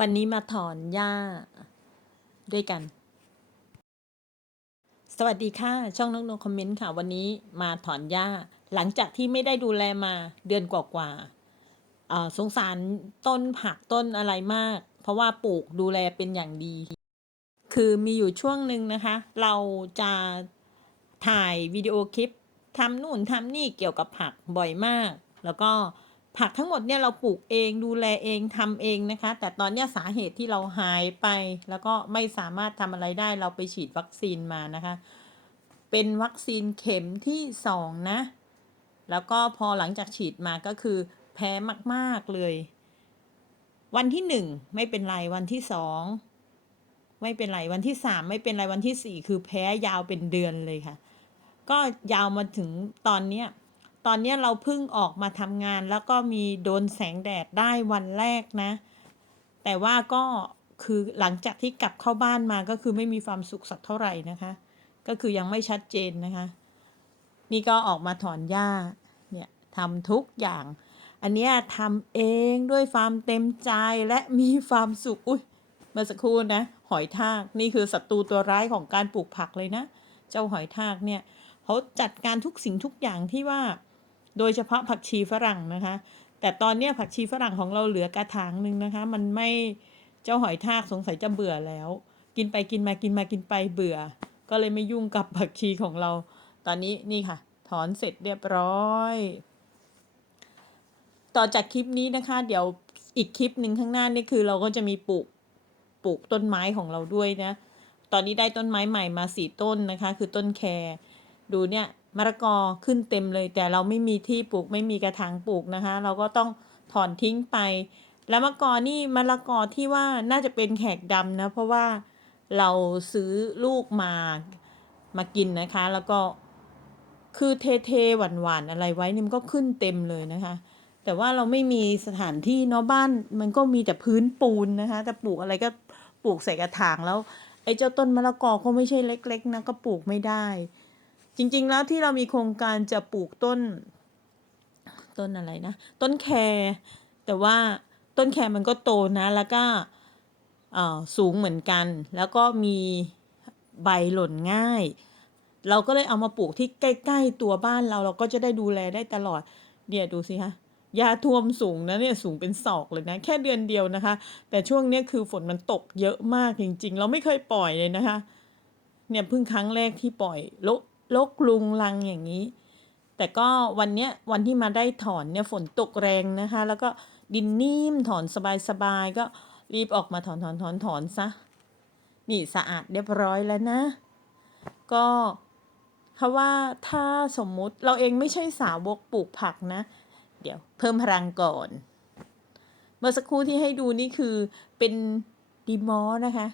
วันนี้มาถอนหญ้าด้วยกัน สวัสดีค่ะ ช่องนกนกคอมเมนต์ค่ะ วันนี้มาถอนหญ้า หลังจากที่ไม่ได้ดูแลมาเดือนกว่าๆสงสารต้นผักต้นอะไรมาก เพราะว่าปลูกดูแลเป็นอย่างดี คือมีอยู่ช่วงหนึ่งนะคะ เราจะถ่ายวิดีโอคลิปทำนู่นทำนี่เกี่ยวกับผักบ่อยมาก แล้วก็ ผักทั้งหมดเนี่ยเราปลูกเองดูแลเองทำเองนะคะ แต่ตอนนี้สาเหตุที่เราหายไป แล้วก็ไม่สามารถทำอะไรได้เราไปฉีดวัคซีนมานะคะ เป็นวัคซีนเข็มที่สองนะ แล้วก็พอหลังจากฉีดมาก็คือแพ้มากๆเลย วันที่หนึ่งไม่เป็นไรวันที่สองไม่เป็นไรวันที่สามไม่เป็นไรวันที่สี่คือแพ้ยาวเป็นเดือนเลยค่ะ ก็ยาวมาถึงตอนเนี้ย ตอนนี้เราเพิ่งออกมาทำงานแล้วก็มีโดนแสงแดดได้วันแรกนะ แต่ว่าก็คือหลังจากที่กลับเข้าบ้านมาก็คือไม่มีความสุขสักเท่าไหร่นะคะ ก็คือยังไม่ชัดเจนนะคะ นี่ก็ออกมาถอนหญ้าเนี่ยทำทุกอย่าง อันเนี้ยทำเองด้วยความเต็มใจและมีความสุขอุ้ยเมื่อสักครู่นะหอยทากนี่คือศัตรูตัวร้ายของการปลูกผักเลยนะ เจ้าหอยทากเนี่ยเขาจัดการทุกสิ่งทุกอย่างที่ว่า โดยเฉพาะผักชีฝรั่งนะคะ แต่ตอนนี้ผักชีฝรั่งของเราเหลือกระถางหนึ่งนะคะ มันไม่เจ้าหอยทากสงสัยจะเบื่อแล้ว กินไปกินมากินมากินไปเบื่อ ก็เลยไม่ยุ่งกับผักชีของเรา ตอนนี้นี่ค่ะ ถอนเสร็จเรียบร้อย ต่อจากคลิปนี้นะคะ เดี๋ยวอีกคลิปหนึ่งข้างหน้านี่คือเราก็จะมีปลูกปลูกต้นไม้ของเราด้วยนะ ตอนนี้ได้ต้นไม้ใหม่มาสี่ต้นนะคะ คือต้นแครดูเนี่ย มะละกอขึ้นเต็มเลย แต่เราไม่มีที่ปลูกไม่มีกระถางปลูกนะคะ เราก็ต้องถอนทิ้งไป แล้วมะกอนี่มะละกอที่ว่าน่าจะเป็นแขกดำนะ เพราะว่าเราซื้อลูกมามากินนะคะ แล้วก็คือเทเทหวานหวานๆอะไรไว้นี่มันก็ขึ้นเต็มเลยนะคะ แต่ว่าเราไม่มีสถานที่เนาะบ้าน มันก็มีแต่พื้นปูนนะคะจะปลูกอะไรก็ปลูกใส่กระถางแล้วไอ้เจ้าต้นมะละกอก็ไม่ใช่เล็ก ๆนะก็ปลูกไม่ได้ จริง ๆ แล้วที่เรามีโครงการจะปลูกต้น ต้นอะไรนะ ต้นแครแต่ว่าต้นแครมันก็โตนะแล้วก็สูงเหมือนกัน แล้วก็มีใบหล่นง่าย เราก็เลยเอามาปลูกที่ใกล้ ๆ ตัวบ้านเราเราก็จะได้ดูแลได้ตลอดเนี่ยวดูสิคะยาท่วมสูงนะเนี่ยสูงเป็นศอกเลยนะ แค่เดือนเดียวนะคะ แต่ช่วงนี้คือฝนมันตกเยอะมากจริง ๆ เราไม่เคยปล่อยเลยนะคะ เนี่ยเพิ่งครั้งแรกที่ปล่อยลก ลกลุงลังอย่างนี้ แต่ก็วันเนี้ยวันที่มาได้ถอนเนี่ยฝนตกแรงนะคะ แล้วก็ดินนิ่มถอนสบายๆก็รีบออกมาถอนถอนถอนถอนซะนี่สะอาดเรียบร้อยแล้วนะ ก็เพราะว่าถ้าสมมุติเราเองไม่ใช่สาวกปลูกผักนะ เดี๋ยวเพิ่มพลังก่อน เมื่อสักครู่ที่ให้ดูนี่คือเป็นดีมอสนะคะ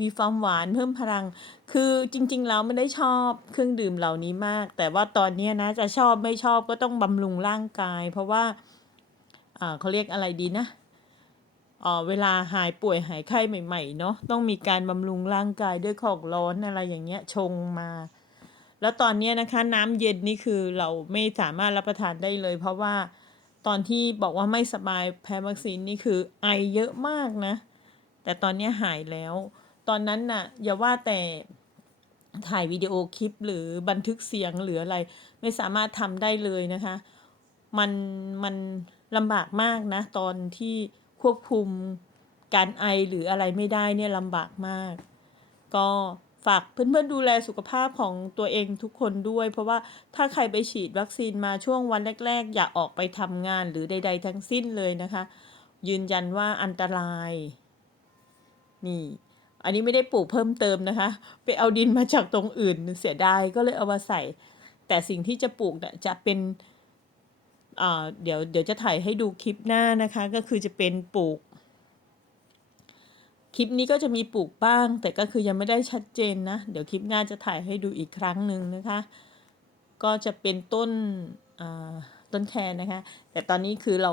มีความหวานเพิ่มพลัง คือจริงๆแล้วไม่ได้ชอบเครื่องดื่มเหล่านี้มาก แต่ว่าตอนนี้นะจะชอบไม่ชอบก็ต้องบำรุงร่างกาย เพราะว่าเขาเรียกอะไรดีนะเเวลาหายป่วยหายไข้ใหม่ๆเนาะต้องมีการบำรุงร่างกายด้วยของร้อนอะไรอย่างเงี้ยชงมา แล้วตอนนี้นะคะน้ำเย็นนี่คือเราไม่สามารถรับประทานได้เลย เพราะว่าตอนที่บอกว่าไม่สบายแพ้วัคซีนนี่คือไอเยอะมากนะ แต่ตอนนี้หายแล้ว ตอนนั้นน่ะ อย่าว่าแต่ถ่ายวิดีโอคลิปหรือบันทึกเสียงหรืออะไร ไม่สามารถทำได้เลยนะคะ มันมันลำบากมากนะ ตอนที่ควบคุมการไอหรืออะไรไม่ได้เนี่ยลำบากมาก ก็ฝากเพื่อนๆดูแลสุขภาพของตัวเองทุกคนด้วย เพราะว่าถ้าใครไปฉีดวัคซีนมาช่วงวันแรก ๆ อย่าออกไปทำงานหรือใด ๆ ทั้งสิ้นเลยนะคะ ยืนยันว่าอันตราย นี่ อันนี้ไม่ได้ปลูกเพิ่มเติมนะคะ ไปเอาดินมาจากตรงอื่นเสียดายก็เลยเอามาใส่ แต่สิ่งที่จะปลูกเนี่ยจะเป็นอ่าเดี๋ยวเดี๋ยวจะถ่ายให้ดูคลิปหน้านะคะ ก็คือจะเป็นปลูก คลิปนี้ก็จะมีปลูกบ้าง แต่ก็คือยังไม่ได้ชัดเจนนะ เดี๋ยวคลิปหน้าจะถ่ายให้ดูอีกครั้งหนึ่งนะคะ ก็จะเป็นต้นอ่าต้นแครนะคะ แต่ตอนนี้คือเรา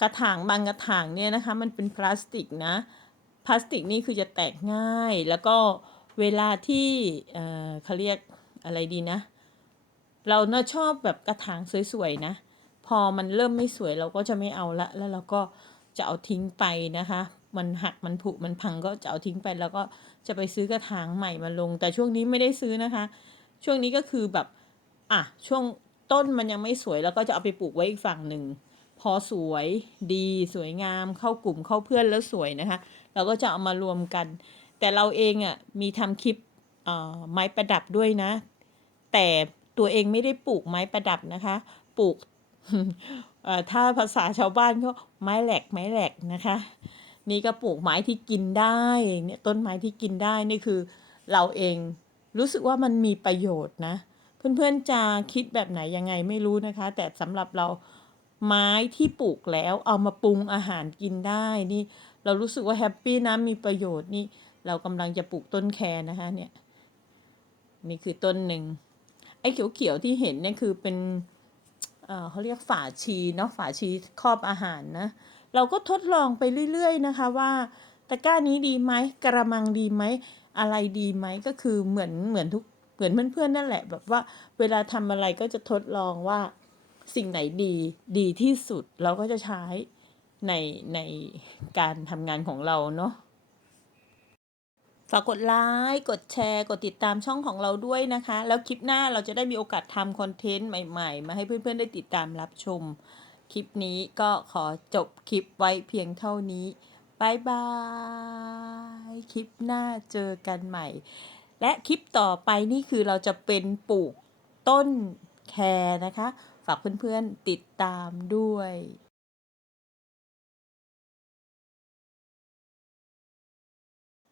กระถางบางกระถางเนี่ยนะคะ มันเป็นพลาสติกนะ พลาสติกนี่คือจะแตกง่าย แล้วก็เวลาที่เออเขาเรียกอะไรดีนะ เราน่าชอบแบบกระถางสวยๆนะ พอมันเริ่มไม่สวยเราก็จะไม่เอาละ แล้วเราก็จะเอาทิ้งไปนะคะ มันหักมันผุมันพังก็จะเอาทิ้งไปแล้วก็จะไปซื้อกระถางใหม่มาลง แต่ช่วงนี้ไม่ได้ซื้อนะคะ ช่วงนี้ก็คือแบบอะช่วงต้นมันยังไม่สวยแล้วก็จะเอาไปปลูกไว้อีกฝั่งหนึ่งพอสวยดีสวยงามเข้ากลุ่มเข้าเพื่อนแล้วสวยนะคะ เราก็จะเอามารวมกัน แต่เราเองอะมีทำคลิปไม้ประดับด้วยนะ แต่ตัวเองไม่ได้ปลูกไม้ประดับนะคะ ปลูกถ้าภาษาชาวบ้านก็ไม้แหลกไม้แหลกนะคะ นี่ก็ปลูกไม้ที่กินได้เนี่ยต้นไม้ที่กินได้นี่คือ เราเองรู้สึกว่ามันมีประโยชน์นะ เพื่อนๆจะคิดแบบไหนยังไงไม่รู้นะคะ แต่สำหรับเรา ไม้ที่ปลูกแล้วเอามาปรุงอาหารกินได้นี่ เรารู้สึกว่าแฮปปี้นะมีประโยชน์นี่ เรากำลังจะปลูกต้นแครนะคะเนี่ยนี่คือต้นหนึ่งไอ้เขียวๆที่เห็นเนี่ยคือเป็นเอ่อเขาเรียกฝาชีเนาะฝาชีครอบอาหารนะ เราก็ทดลองไปเรื่อยๆนะคะว่าตะกร้านี้ดีไหมกระมังดีไหมอะไรดีไหมก็คือเหมือนเหมือนทุกเหมือนเพื่อนๆนั่นแหละ แบบว่าเวลาทำอะไรก็จะทดลองว่า สิ่งไหนดีดีที่สุดเราก็จะใช้ในในการทำงานของเราเนาะฝากกดไลค์กดแชร์ กดติดตามช่องของเราด้วยนะคะ แล้วคลิปหน้าเราจะได้มีโอกาสทำคอนเทนต์ใหม่ๆ มาให้เพื่อนๆได้ติดตามรับชม คลิปนี้ก็ขอจบคลิปไว้เพียงเท่านี้บายบาย คลิปหน้าเจอกันใหม่ และคลิปต่อไปนี่คือเราจะเป็นปลูกต้นแครนะคะ ฝากเพื่อนๆติดตามด้วย